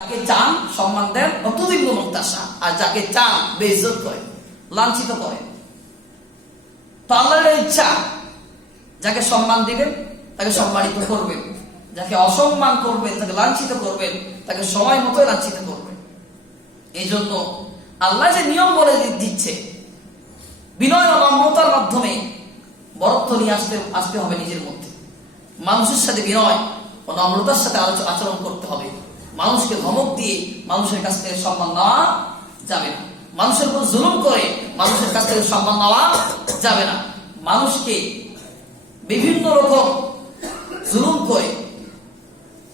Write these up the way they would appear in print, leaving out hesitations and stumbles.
যাকে চান সম্মান দেন অতদিন মুক্তাসা, আর যাকে চান বেইজ্জত করেন, লাঞ্ছিত করেন। তো আল্লাহর ইচ্ছা, যাকে সম্মান দিবেন তাকে সম্মানিত করবেন, যাকে অসম্মান করবেন, তাকে লাঞ্ছিত করবেন, তাকে সময় মতো লাঞ্ছিত করবেন। এই জন্য আল্লাহ যে নিয়ম বলে দিচ্ছে, বিনয় ও নম্রতার মাধ্যমে বরত্ব নিয়ে আসতে হবে নিজের মধ্যে। মানুষের সাথে বিনয় ও নম্রতার সাথে আচরণ করতে হবে। মানুষকে ধমক দিয়ে মানুষের কাছ থেকে সম্মান নেওয়া যাবে না। মানুষের উপর জুলুম করে মানুষের কাছ থেকে সম্মান নেওয়া যাবে না। মানুষকে বিভিন্ন রকম জুলুম করে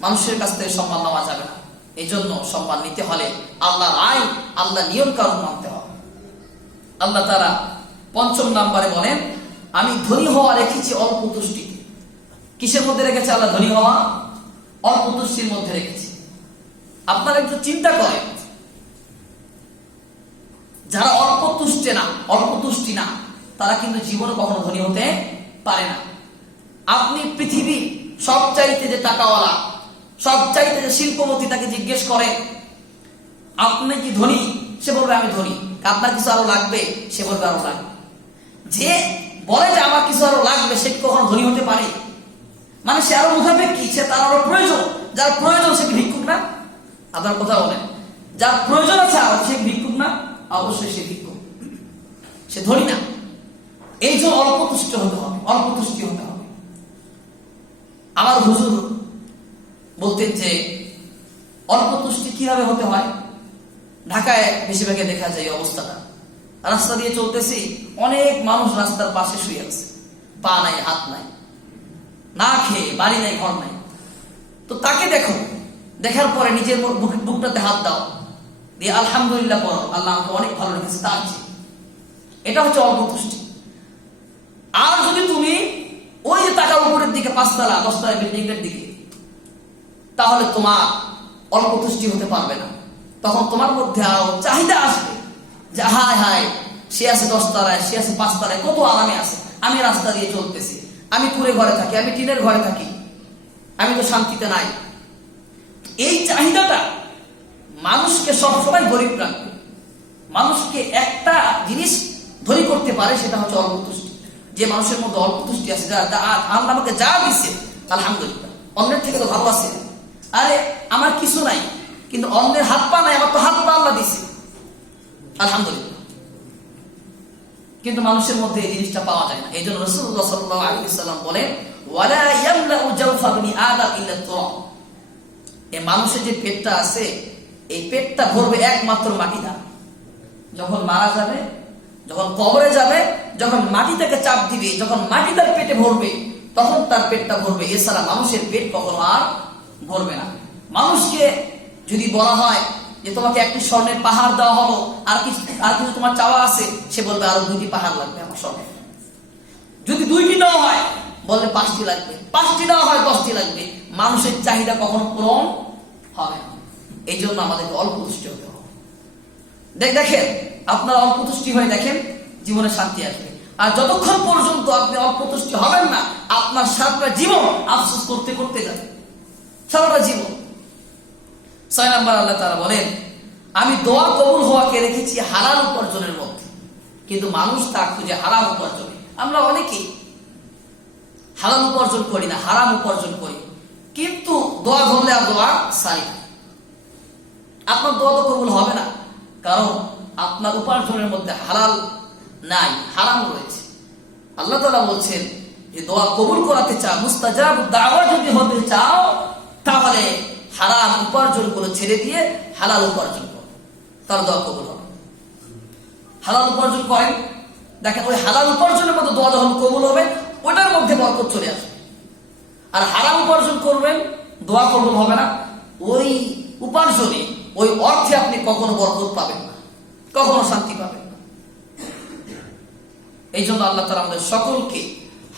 মানুষের কাছ থেকে সম্মান নেওয়া যাবে না। এই জন্য সম্মান নিতে হলে আল্লাহর আইন, আল্লাহর নিয়ম কানুন মানতে হবে। আল্লাহ তাআলা ৫ম নম্বরে বলেন, আমি ধনী হওয়া রেখেছি অল্প তুষ্টিতে। কিসের মধ্যে রেখেছে আল্লাহ? ধনী হওয়া অল্প তুষ্টির মধ্যে রেখেছে। আপনারা একটু চিন্তা করেন, যারা অল্প তুষ্টি না তারা কিন্তু জীবনে কখনো ধনী হতে পারে না। আপনি পৃথিবীর সবচাইতে যে টাকাওয়ালা, সবচাইতে যে শিল্পপতি, তাকে জিজ্ঞেস করেন আপনি কি ধনী? সে বলবে আমি ধনী। আপনার কিছু আরো লাগবে? সে বলবে আরো লাগবে। যে বলে যে আমার কিছু আরো লাগবে, সে কখনো ধনী হতে পারে? মানে সে আরো মুখাপেক্ষী, সে তার আরো প্রয়োজন। যার প্রয়োজন সে কি ভিক্ষুক না? আপনার কথা বলেন, যার প্রয়োজন আছে আর সে ভিক্ষুক না? অবশ্যই সে ভিক্ষুক, সে ধনী না। এই জন্য অল্প তুষ্টি হতে হবে, অল্প তুষ্টি হতে হবে। আমার হুজুর বলতেন যে অল্প তুষ্টি কিভাবে হতে হয়। ঢাকায় বেশিরভাগে দেখা যায় অবস্থাটা, রাস্তা দিয়ে চলতেছি, অনেক মানুষ রাস্তার পাশে শুয়ে আছে, পা নাই, হাত নাই, না খেয়ে, বাড়ি নাই, ঘর নাই। তো তাকে দেখো, দেখার পরে নিজের বুকটাতে হাত দাও, দিয়ে আলহামদুলিল্লাহ পড়ো, আল্লাহ আমাকে অনেক ভালো রেখেছে, তার চেয়ে। এটা হচ্ছে অল্প তুষ্টি। আর যদি তুমি ওই যে টাকার উপরের দিকে ৫তলা ১০তলা বিল্ডিংটার দিকে, তাহলে তোমার অল্প তুষ্টি হতে পারবে না। তখন তোমার মধ্যে আরো চাহিদা আসবে যে হায় হায়, সে আছে ১০তলায়, সে আছে ৫তলায়, কত আরামে আছে, আমি রাস্তা দিয়ে চলতেছি, আমি কুড়ে ঘরে থাকি, আমি টিনের ঘরে থাকি, আমি তো শান্তিতে নাই। এই চাহিদাটা মানুষকে সবসময় গরিব রাখবে। মানুষকে একটা জিনিস ধনী করতে পারে, সেটা হচ্ছে অল্প তুষ্টি। যে মানুষের মধ্যে অল্প তুষ্টি আছে, আল্লাহ আমাকে যা দিচ্ছে আলহামদুলিল্লাহ, অন্যের থেকে তো ভালো আছে। আরে আমার কিছু নাই, কিন্তু অন্যের হাত পা নাই, আমার তো হাত পা আল্লাহ দিছে, আলহামদুলিল্লাহ। কিন্তু মানুষের মধ্যে এই জিনিসটা পাওয়া যায় না। এই জন্য রাসূলুল্লাহ সাল্লাল্লাহু আলাইহি ওয়াসাল্লাম বলেন, ওয়ালা ইয়ামলাউ জাওফা ইবনি আদম ইল্লা তুরাব। এই মানুষের যে পেটটা আছে, এই পেটটা ভরবে একমাত্র মাটি দ্বারা। যখন মারা যাবে, যখন কবরে যাবে, যখন মাটি থেকে চাপ দিবে, যখন মাটি তার পেটে ভরবে, তখন তার পেটটা ভরবে। এছাড়া মানুষের পেট কখনো আর ভরবে না। মানুষকে যদি বলা হয় যে তোমাকে একটি স্বর্ণের পাহাড় দেওয়া হলো, আর কিছু তোমার চাওয়া আছে, সে বলবে আরো 2টি পাহাড় লাগবে আমার স্বর্ণের। যদি 2টি দেওয়া হয়, বললে 5টি লাগবে, 5টি দেওয়া হয় 10টি লাগবে। মানুষের চাহিদা কখনো পূরণ হবে না। এই জন্য আমাদেরকে অল্প তুষ্টি হতে হবে। দেখেন, আপনার অল্প তুষ্টি হয়ে দেখেন, জীবনে শান্তি আসবে। আর যতক্ষণ পর্যন্ত আপনি অল্প তুষ্টি হবেন না, আপনার সারাটা জীবন আফসোস করতে করতে যাবে, সারাটা জীবন। ৬ নম্বর আল্লাহ তাআলা বলেন, আমি দোয়া কবুল হওয়াকে রেখেছি হালাল উপার্জনের মধ্যে। কিন্তু মানুষ তা খুঁজে হারাম উপার্জনে। আমরা অনেকেই হালাল উপার্জন করি না, হারাম উপার্জন করি। কিন্তু দোয়া ধরলে আর দোয়া সারি না। আপনার দোয়া তো কবুল হবে না, কারণ আপনার উপার্জনের মধ্যে হালাল নাই, হারাম রয়েছে। আল্লাহ তাআলা বলছেন যে দোয়া কবুল করাতে চাও, মুস্তাজাব দাওয়া যদি হতে চাও, তাহলে হারাম উপার্জন করে ছেড়ে দিয়ে হালাল উপার্জন করো, তার দোয়া কবুল হবে। হালাল উপার্জন করেন, দেখেন ওই হালাল উপার্জনের মধ্যে দোয়া যখন কবুল হবে, ওটার মধ্যে বরকত চলে আসবে। আর হারাম উপার্জন করবেন, দোয়া কবুল হবে না। ওই উপার্জনে, ওই অর্থে আপনি কখনো বরকত পাবেন না, কখনো শান্তি পাবেন না। এই জন্য আল্লাহ তাআলা আমাদের সকলকে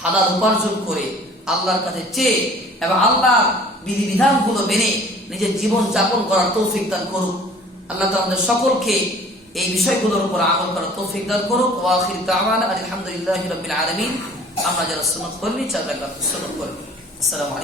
হালাল উপার্জন করে আল্লাহর কাছে চেয়ে এবং আল্লাহর বিধিবিধানগুলো মেনে নিজের জীবন যাপন করার তৌফিক দান করুক। আল্লাহ তাআলা আমাদের সকলকে এই বিষয়গুলোর উপর আমল করার তৌফিক দান করুক। ওয়া আখিরু দাওয়ানা আলহামদুলিল্লাহি রাব্বিল আলামিন। আমরা যারা সুন্নাত কর্মী, চাই সুন্নাত করব। আসসালামু আলাইকুম।